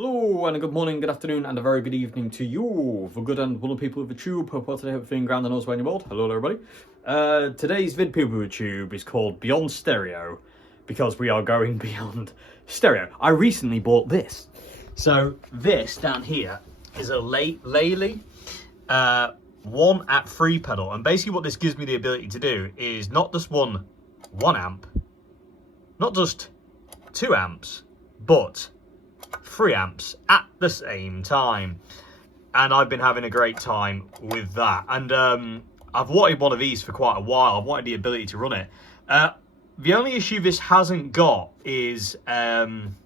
Hello and a good morning, good afternoon and a very good evening to you, for good and wonderful people of the tube. Hope today everything ground and knows when you're bored. Hello everybody. Today's vid people of the tube is called Beyond Stereo, because we are going beyond stereo. I recently bought this. So this down here is a Laley 1 free pedal, and basically what this gives me the ability to do is not just one amp, not just 2 amps, but 3 amps at the same time, and I've been having a great time with that. And I've wanted one of these for quite a while. I've wanted the ability to run it. The only issue this hasn't got is a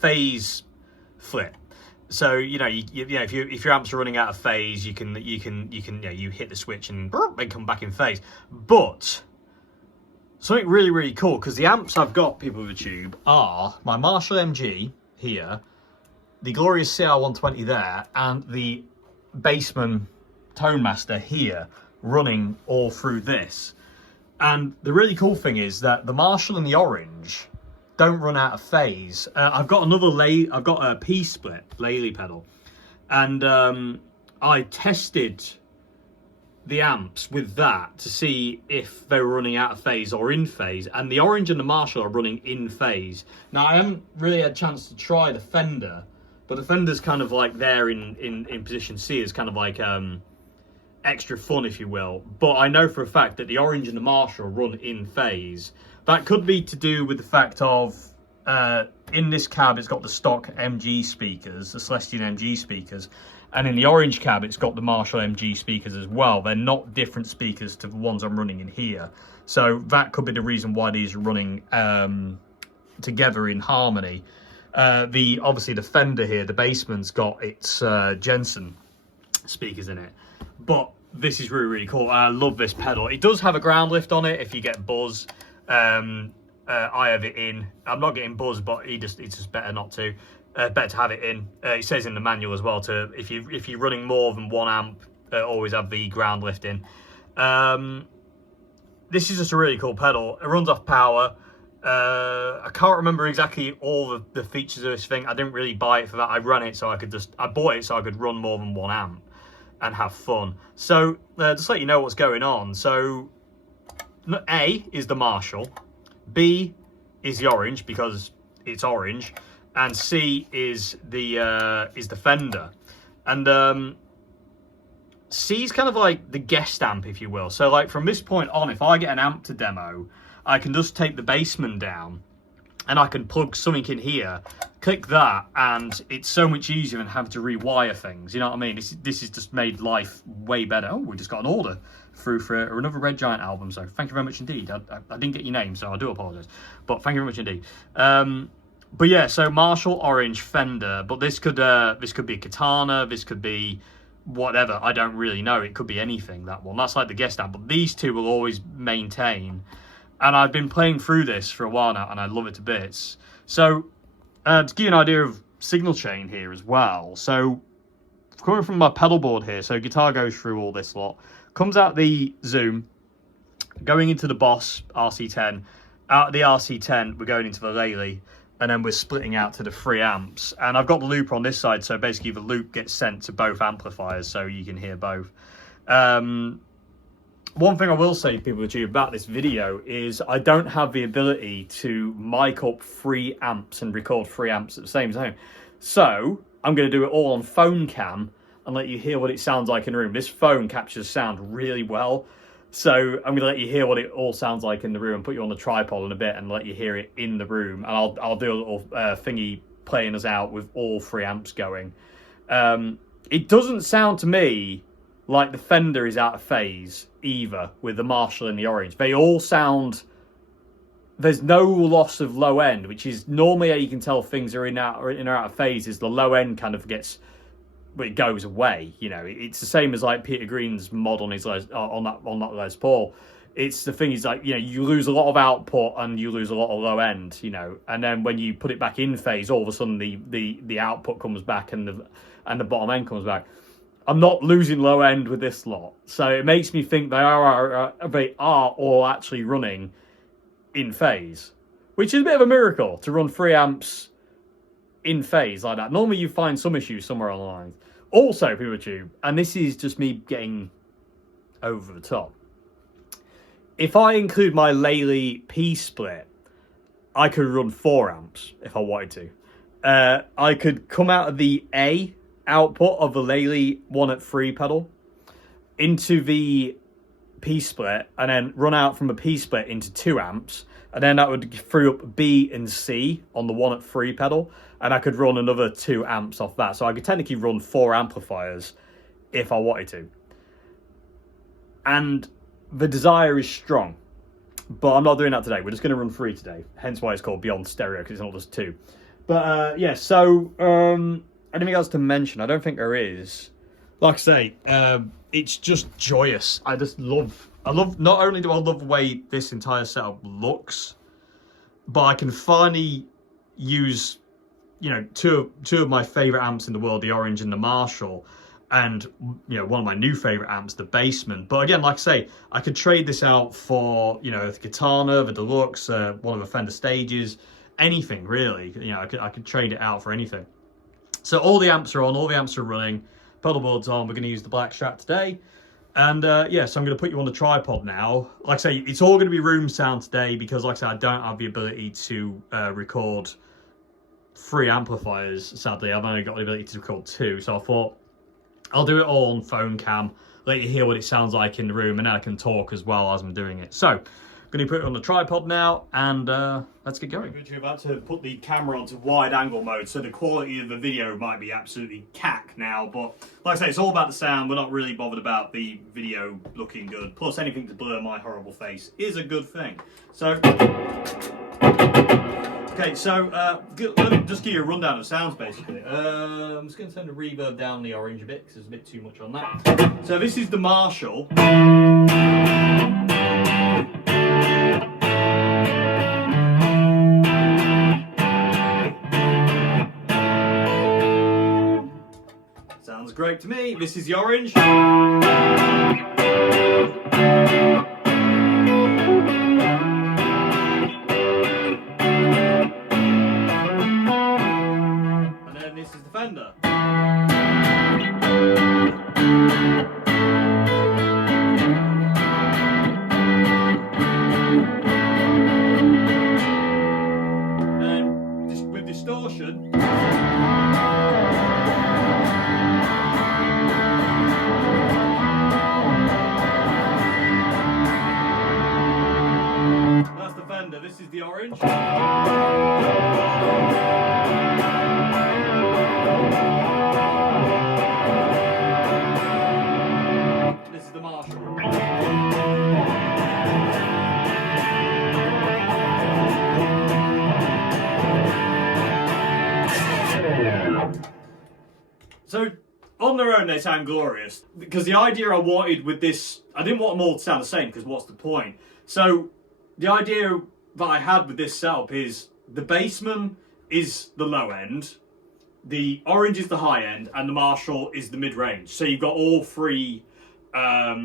phase flip. So you know, if your amps are running out of phase, you hit the switch and they come back in phase. But something really cool, because the amps I've got, people of the tube, are my Marshall MG here, the glorious CR120 there, and the Bassman Tone Master here, running all through this. And the really cool thing is that the Marshall and the Orange don't run out of phase. I've got a P-split Laley pedal, and I tested the amps with that to see if they were running out of phase or in phase, and the Orange and the Marshall are running in phase. Now I haven't really had a chance to try the Fender, but the Fender's kind of like there in position C is kind of like extra fun, if you will. But I know for a fact that the Orange and the Marshall run in phase. That could be to do with the fact of in this cab it's got the stock MG speakers, the Celestion MG speakers, and in the Orange cab it's got the Marshall MG speakers as well. They're not different speakers to the ones I'm running in here, so that could be the reason why these are running together in harmony. Obviously the Fender here, the Bassman's got its Jensen speakers in it, but this is really cool. I love this pedal. It does have a ground lift on it if you get buzz. I have it in. I'm not getting buzz, but it's just better not to. Better to have it in. It says in the manual as well to if you're running more than 1 amp, always have the ground lift in. This is just a really cool pedal. It runs off power. I can't remember exactly all the features of this thing. I didn't really buy it for that. I bought it so I could run more than 1 amp and have fun. So just let you know what's going on. So A is the Marshall, B is the Orange because it's orange, and C is the Fender. And C is kind of like the guest amp, if you will. So like from this point on, if I get an amp to demo, I can just take the Bassman down and I can plug something in here, click that, and it's so much easier than having to rewire things. You know what I mean? This has just made life way better. Oh, we just got an order through for another Red Giant album, so thank you very much indeed. I didn't get your name, so I do apologise, but thank you very much indeed. But yeah, so Marshall, Orange, Fender, but this could be a Katana, this could be whatever, I don't really know. It could be anything, that one. That's like the guest amp, but these two will always maintain. And I've been playing through this for a while now, and I love it to bits. So, to give you an idea of signal chain here as well. So, coming from my pedal board here, so guitar goes through all this lot, comes out the Zoom, going into the Boss RC10, out of the RC10, we're going into the Laley, and then we're splitting out to the 3 amps. And I've got the looper on this side, so basically the loop gets sent to both amplifiers, so you can hear both. One thing I will say to people about this video is I don't have the ability to mic up 3 amps and record 3 amps at the same time. So I'm going to do it all on phone cam and let you hear what it sounds like in the room. This phone captures sound really well. So I'm going to let you hear what it all sounds like in the room and put you on the tripod in a bit and let you hear it in the room. And I'll do a little thingy playing us out with all 3 amps going. It doesn't sound to me like the Fender is out of phase either with the Marshall and the Orange. They all sound, there's no loss of low end, which is normally how you can tell things are in or out of phase, is the low end kind of it goes away. You know, it's the same as like Peter Green's mod on his on that Les Paul. It's the thing is, like, you know, you lose a lot of output and you lose a lot of low end, you know, and then when you put it back in phase, all of a sudden the output comes back and the bottom end comes back. I'm not losing low end with this lot, so it makes me think they are all actually running in phase. which is a bit of a miracle to run 3 amps in phase like that. Normally you find some issues somewhere online. Also, PeterTube, and this is just me getting over the top. If I include my Lely P-split, I could run 4 amps if I wanted to. I could come out of the A output of the Lely 1 at 3 pedal into the P-split and then run out from a P-split into 2 amps, and then that would free up B and C on the 1 at 3 pedal, and I could run another 2 amps off that. So I could technically run 4 amplifiers if I wanted to. And the desire is strong, but I'm not doing that today. We're just going to run 3 today, hence why it's called Beyond Stereo, because it's not just 2. But yeah, so anything else to mention? I don't think there is. Like I say, it's just joyous. I love, not only do I love the way this entire setup looks, but I can finally use, you know, two of my favorite amps in the world, the Orange and the Marshall, and, you know, one of my new favorite amps, the Bassman. But again, like I say, I could trade this out for, you know, the Katana, the Deluxe, one of the Fender Stages, anything really. You know, I could trade it out for anything. So all the amps are on, all the amps are running, pedal board's on. We're going to use the Blackstrap today. And yeah, so I'm going to put you on the tripod now. Like I say, it's all going to be room sound today because, like I said, I don't have the ability to record 3 amplifiers, sadly. I've only got the ability to record 2. So I thought I'll do it all on phone cam, let you hear what it sounds like in the room, and then I can talk as well as I'm doing it. So I'm going to put it on the tripod now, and let's get going. We're about to put the camera onto wide angle mode, so the quality of the video might be absolutely cack now, but like I say, it's all about the sound. We're not really bothered about the video looking good. Plus, anything to blur my horrible face is a good thing. So, okay, so let me just give you a rundown of sounds, basically. I'm just going to turn the reverb down the Orange a bit, because there's a bit too much on that. So this is the Marshall. Sounds great to me. This is the Orange. Fender. And just with distortion. That's the Fender. This is the Orange. So, on their own, they sound glorious. Because the idea I wanted with this, I didn't want them all to sound the same, because what's the point? So, the idea that I had with this setup is the Bassman is the low end, the Orange is the high end, and the Marshall is the mid-range. So you've got all 3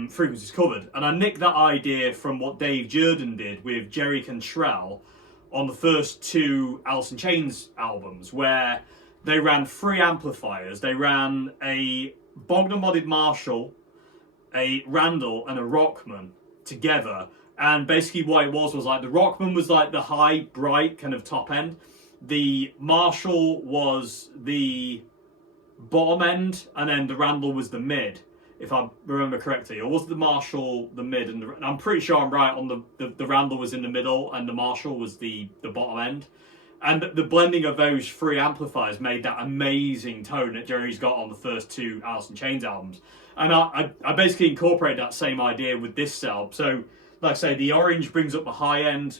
frequencies covered. And I nicked that idea from what Dave Jerden did with Jerry Cantrell on the first 2 Alice in Chains albums, where they ran 3 amplifiers. They ran a Bogner-modded Marshall, a Randall, and a Rockman together. And basically what it was like, the Rockman was like the high, bright kind of top end. The Marshall was the bottom end, and then the Randall was the mid, if I remember correctly. Or was the Marshall the mid? And I'm pretty sure I'm right on the Randall was in the middle, and the Marshall was the bottom end. And the blending of those 3 amplifiers made that amazing tone that Jerry's got on the first 2 Alice in Chains albums. And I basically incorporated that same idea with this setup. So, like I say, the Orange brings up the high end,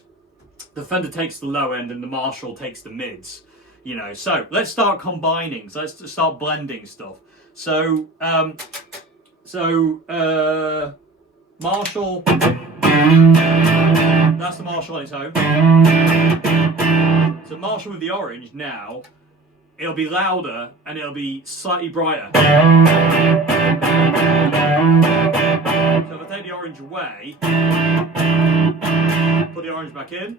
the Fender takes the low end, and the Marshall takes the mids. You know, so let's start combining. So let's start blending stuff. So, Marshall, that's the Marshall on its own. So Marshall with the Orange now, it'll be louder and it'll be slightly brighter. if I take the orange away, put the orange back in.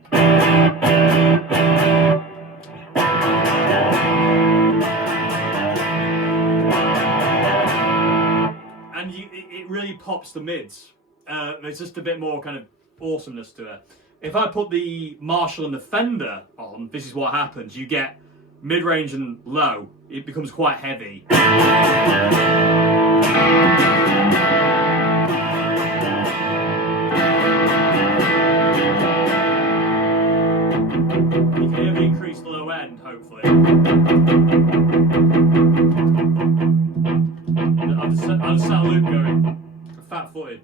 And it really pops the mids. There's just a bit more kind of awesomeness to it. If I put the Marshall and the Fender on, this is what happens. You get mid-range and low. It becomes quite heavy. You can hear me increase the low end, hopefully. I'll just set a loop going. Fat-footed.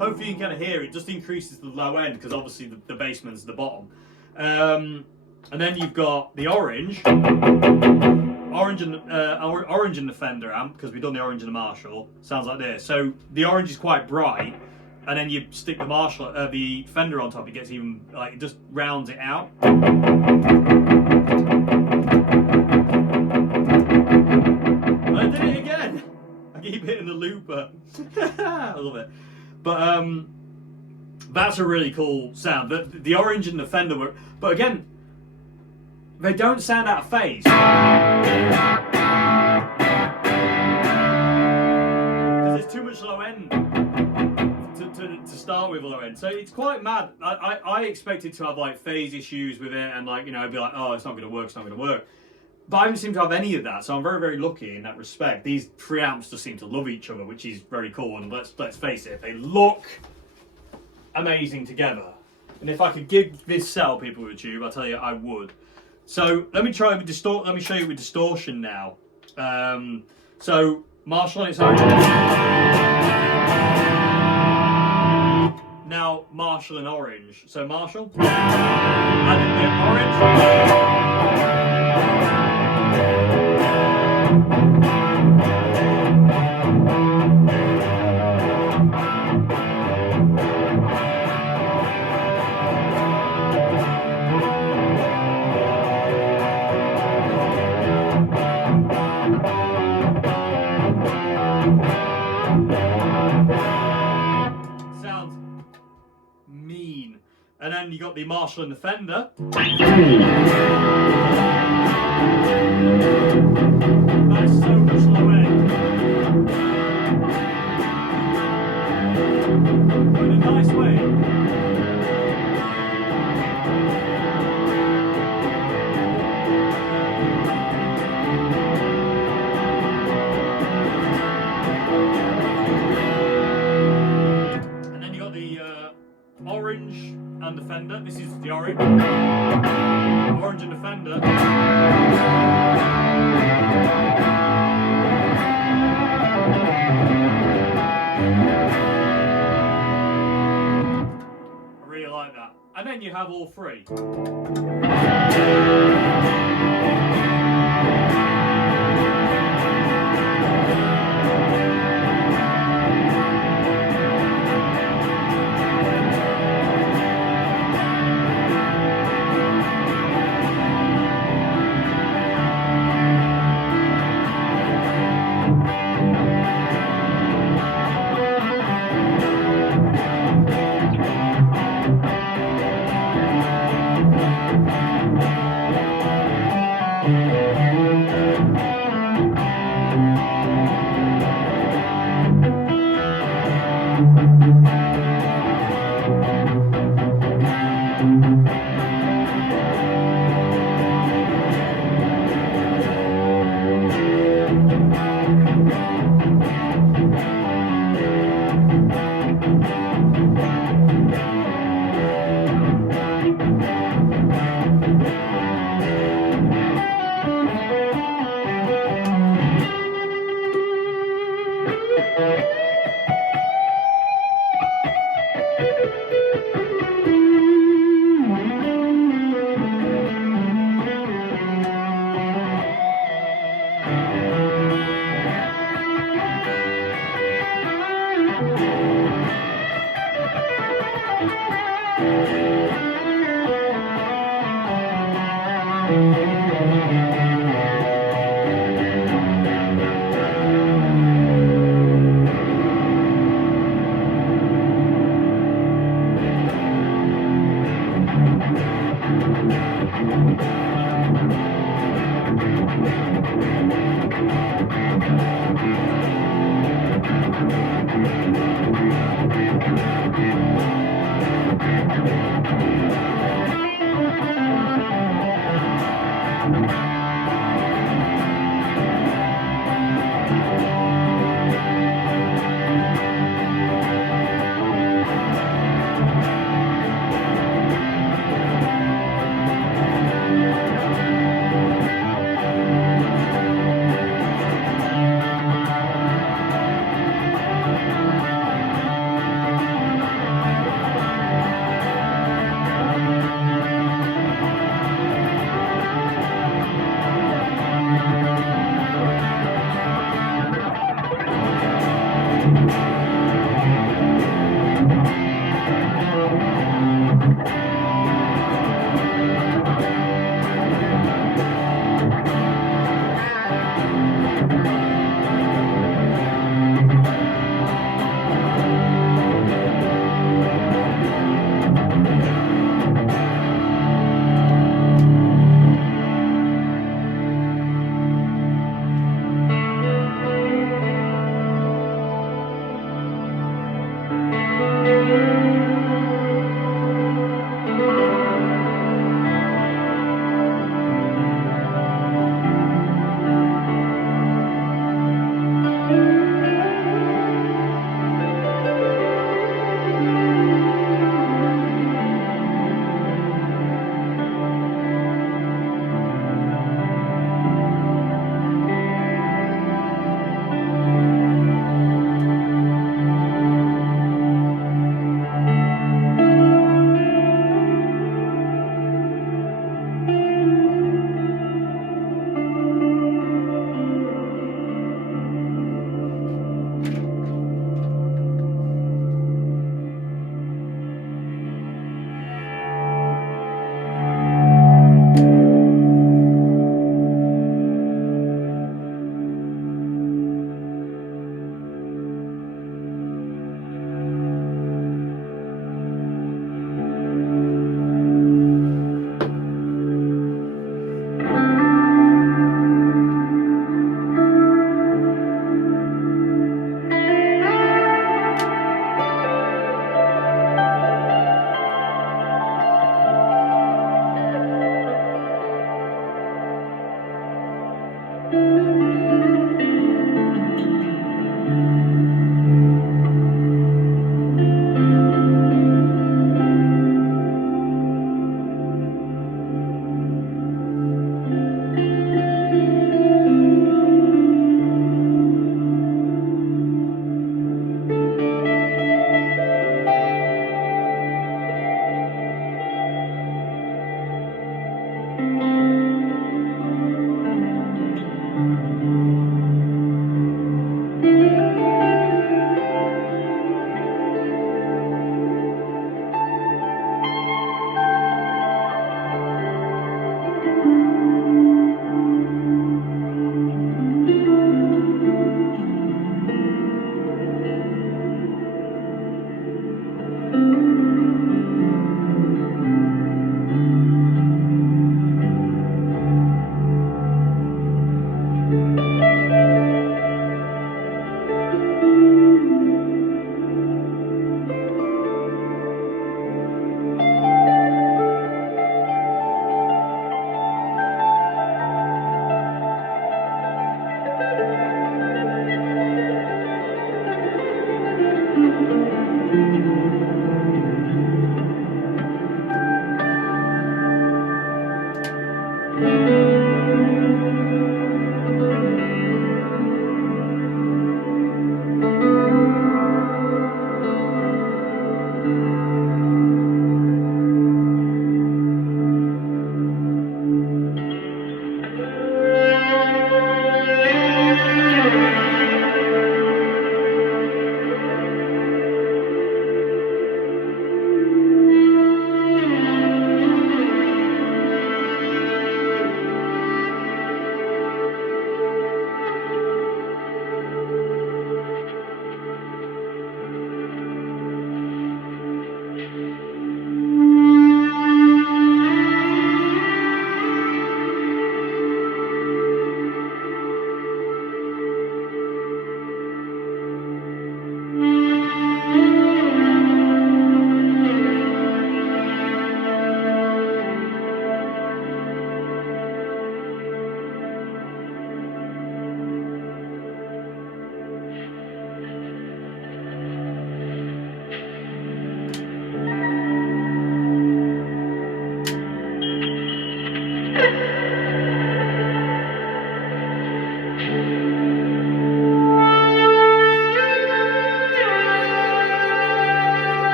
Hopefully you can kind of hear it. Just increases the low end because obviously the bassman's the bottom. And then you've got the orange and the Fender amp, because we've done the orange and the Marshall. Sounds like this. So the orange is quite bright, and then you stick the Marshall, the Fender on top. It gets even like, it just rounds it out. I did it again. I keep hitting the looper. I love it. But that's a really cool sound. The orange and the Fender were, but again, they don't sound out of phase. Because there's too much low end to start with low end. So it's quite mad. I expected to have like phase issues with it and like, you know, be like, oh, it's not going to work, it's not going to work. But I don't seem to have any of that, so I'm very, very lucky in that respect. These three amps just seem to love each other, which is very cool. And let's face it, they look amazing together. And if I could give this set of people with a tube, I'll tell you, I would. So let me try with let me show you with distortion now. So Marshall on its own. Now Marshall and orange. So Marshall, add in the orange. Sounds mean. And then you got the Marshall and the Fender. That is so much low end. But in a nice way. And then you got the orange and the Fender. This is the orange. Orange and the Fender. I really like that. And then you have all three.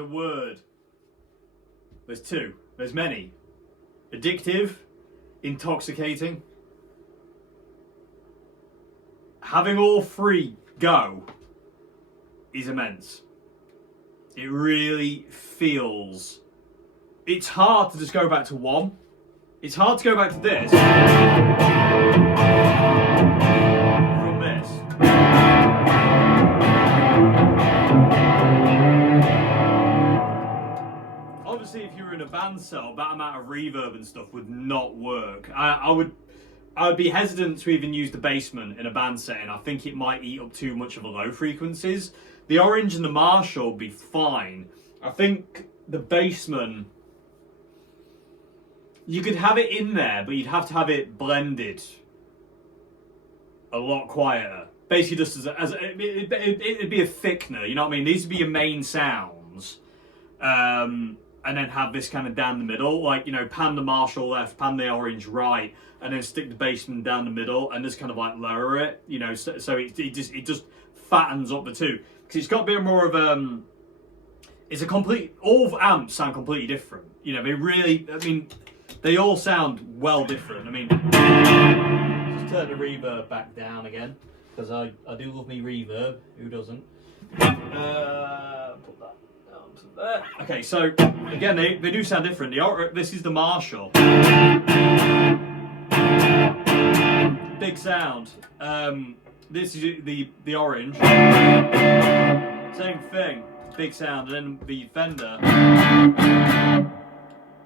a word. There's two. There's many. Addictive, intoxicating. Having all three go is immense. It really feels... It's hard to just go back to one. It's hard to go back to this from this. Obviously, if you were in a band cell, that amount of reverb and stuff would not work. I would be hesitant to even use the basement in a band setting. I think it might eat up too much of the low frequencies. The Orange and the Marshall would be fine. I think the basement, you could have it in there, but you'd have to have it blended a lot quieter. Basically, just it'd be a thickener. You know what I mean? These would be your main sounds. And then have this kind of down the middle, like, you know, pan the Marshall left, pan the Orange right, and then stick the basement down the middle, and just kind of like lower it, you know, so it just fattens up the two, because it's got a bit more of it's a complete, all amps sound completely different, you know, they really, I mean, they all sound well different. I mean, just turn the reverb back down again, because I do love me reverb. Who doesn't? Put that. Okay, so again, they do sound different. This is the Marshall. Big sound. This is the Orange. Same thing, big sound. And then the Fender.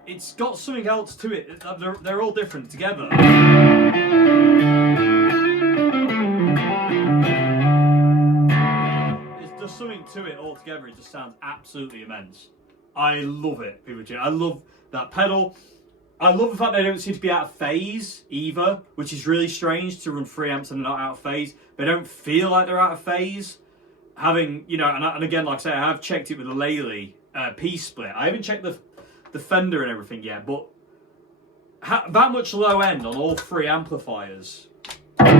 It's got something else to it. They're all different together. There's something to it altogether. It just sounds absolutely immense. I love it, people. I love that pedal. I love the fact they don't seem to be out of phase either, which is really strange to run 3 amps and they're not out of phase. They don't feel like they're out of phase. Having, you know, and again, like I say, I have checked it with the Lely P-split. I haven't checked the Fender and everything yet, but that much low end on all 3 amplifiers. That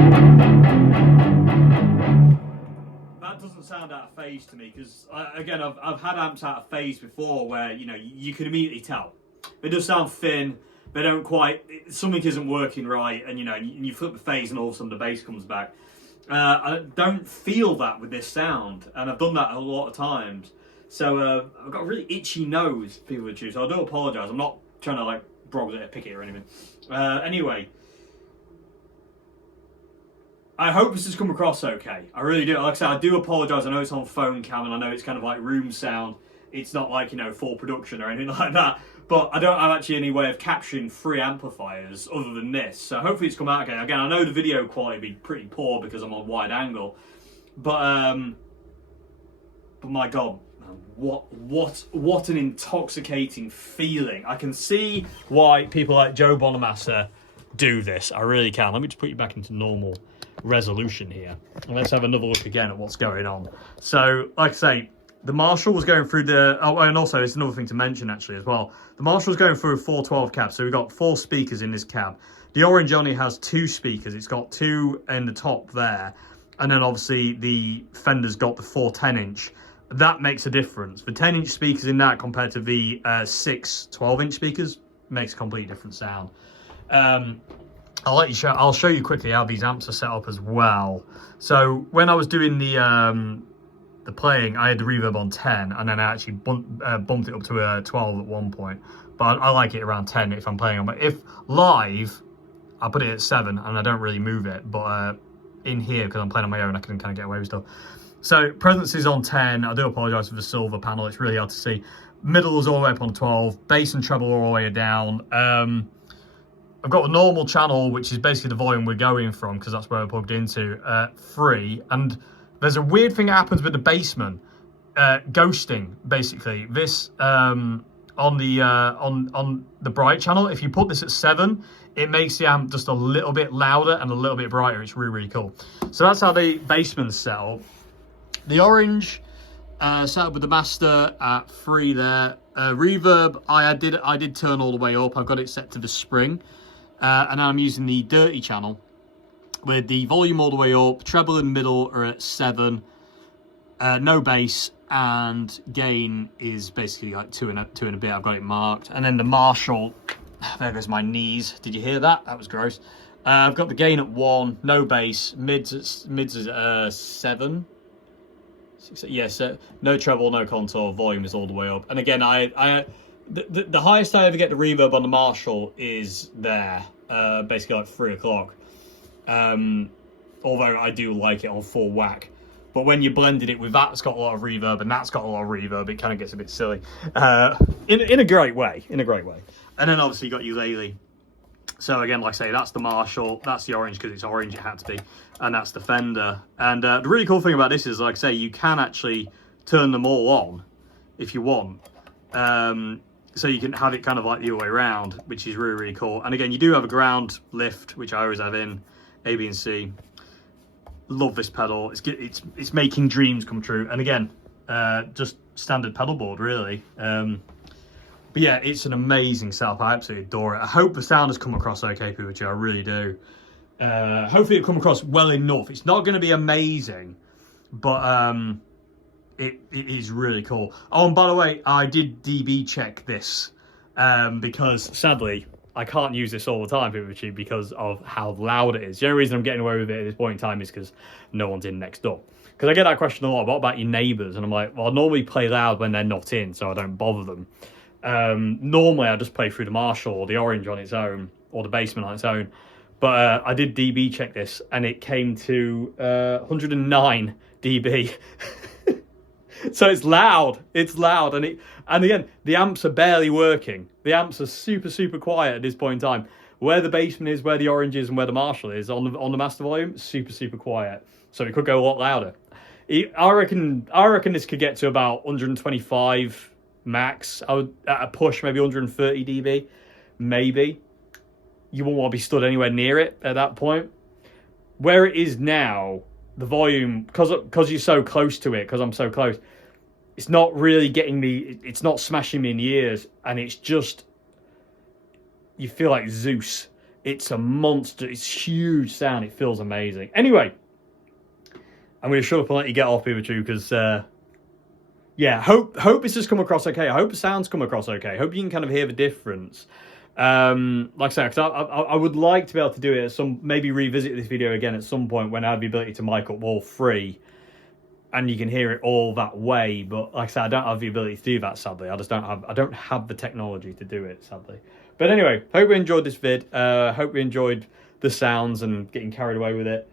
doesn't sound out of phase to me, because again, I've had amps out of phase before where, you know, you can immediately tell. They just sound thin, they don't quite, something isn't working right, and you know, you flip the phase and all of a sudden the bass comes back. I don't feel that with this sound, and I've done that a lot of times. So I've got a really itchy nose, people would choose, so I do apologise. I'm not trying to like pick it or anything. Anyway, I hope this has come across okay. I really do. Like I said, I do apologise. I know it's on phone cam and I know it's kind of like room sound. It's not like, you know, full production or anything like that. But I don't have actually any way of capturing 3 amplifiers other than this. So hopefully it's come out okay. Again, I know the video quality will be pretty poor because I'm on wide angle. But my God, what an intoxicating feeling. I can see why people like Joe Bonamassa do this. I really can. Let me just put you back into normal resolution here. And let's have another look again at what's going on. So, like I say, the Marshall was going through the... Oh, and also, it's another thing to mention, actually, as well. The Marshall was going through a 412 cab, so we've got 4 speakers in this cab. The Orange only has 2 speakers. It's got 2 in the top there. And then, obviously, the Fender's got the 4 10-inch. That makes a difference. The 10-inch speakers in that compared to the 6 12-inch speakers makes a completely different sound. I'll show you quickly how these amps are set up as well. So when I was doing the playing, I had the reverb on 10, and then I actually bumped it up to a 12 at one point. But I like it around 10 if I'm playing on. But if live, I put it at 7, and I don't really move it. But in here, because I'm playing on my own, I can kind of get away with stuff. So presence is on 10. I do apologise for the silver panel. It's really hard to see. Middle is all the way up on 12. Bass and treble are all the way down. I've got the normal channel, which is basically the volume we're going from, because that's where I plugged into, 3. And there's a weird thing that happens with the basement, ghosting, basically. This, on the bright channel, if you put this at 7, it makes the amp just a little bit louder and a little bit brighter. It's really, really cool. So that's how the basement's set up. The Orange, set up with the master at 3 there. Reverb, I did turn all the way up. I've got it set to the spring. And now I'm using the dirty channel with the volume all the way up. Treble and middle are at 7. No bass. and gain is basically like two and a bit. I've got it marked. And then the Marshall, there goes my knees. Did you hear that? That was gross. I've got the gain at 1, no bass, mids at 7. Yes, no treble, no contour, volume is all the way up. And again, the highest I ever get the reverb on the Marshall is there, basically like 3 o'clock. Although I do like it on full whack. But when you blended it with that's got a lot of reverb and that's got a lot of reverb, it kind of gets a bit silly. In a great way, in a great way. And then obviously you got ukulele. So again, like I say, that's the Marshall, that's the orange because it's orange, it had to be, and that's the Fender. And the really cool thing about this is, like I say, you can actually turn them all on if you want. So you can have it kind of like the other way around, which is really, really cool. And again, you do have a ground lift, which I always have in, A, B, and C. Love this pedal. It's making dreams come true. And again, just standard pedal board, really. But yeah, it's an amazing setup. I absolutely adore it. I hope the sound has come across okay, Pucci. I really do. Hopefully it'll come across well enough. It's not going to be amazing, but it is really cool. Oh, and by the way, I did DB check this because sadly I can't use this all the time, Pucci, because of how loud it is. The only reason I'm getting away with it at this point in time is because no one's in next door. Because I get that question a lot, what about your neighbours? And I'm like, well, I normally play loud when they're not in, so I don't bother them. Normally I just play through the Marshall or the orange on its own, or the Bassman on its own. But I did DB check this, and it came to 109 dB. So it's loud. It's loud, and again, the amps are barely working. The amps are super, super quiet at this point in time. Where the Bassman is, where the orange is, and where the Marshall is on the master volume, super, super quiet. So it could go a lot louder. I reckon this could get to about 125 max. I would, at a push, maybe 130 dB, maybe. You won't want to be stood anywhere near it at that point. Where it is now, the volume, because you're so close to it, because I'm so close, it's not really getting me, it's not smashing me in the ears, and it's just, you feel like Zeus. It's a monster, it's huge sound, it feels amazing. Anyway, I'm going to shut up and let you get off, Pikachu, because yeah, hope this has come across okay. I hope the sound's come across okay. Hope you can kind of hear the difference. Like I said, because I would like to be able to do it at maybe revisit this video again at some point when I have the ability to mic up all 3, and you can hear it all that way. But like I said, I don't have the ability to do that, sadly. I don't have the technology to do it, sadly. But anyway, hope you enjoyed this vid. Hope you enjoyed the sounds and getting carried away with it.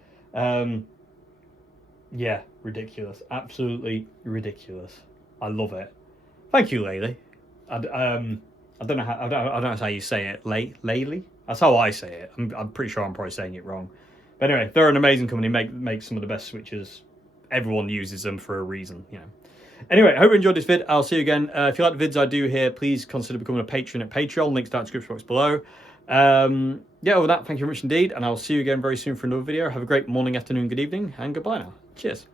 Yeah, ridiculous, absolutely ridiculous. I love it. Thank you, Laylee. I don't know how you say it. Laylee? That's how I say it. I'm pretty sure I'm probably saying it wrong. But anyway, they're an amazing company. Make some of the best switches. Everyone uses them for a reason, you know. Anyway, I hope you enjoyed this vid. I'll see you again. If you like the vids I do here, please consider becoming a patron at Patreon. Links down in the description box below. Yeah, over that, thank you very much indeed. And I'll see you again very soon for another video. Have a great morning, afternoon, good evening, and goodbye now. Cheers.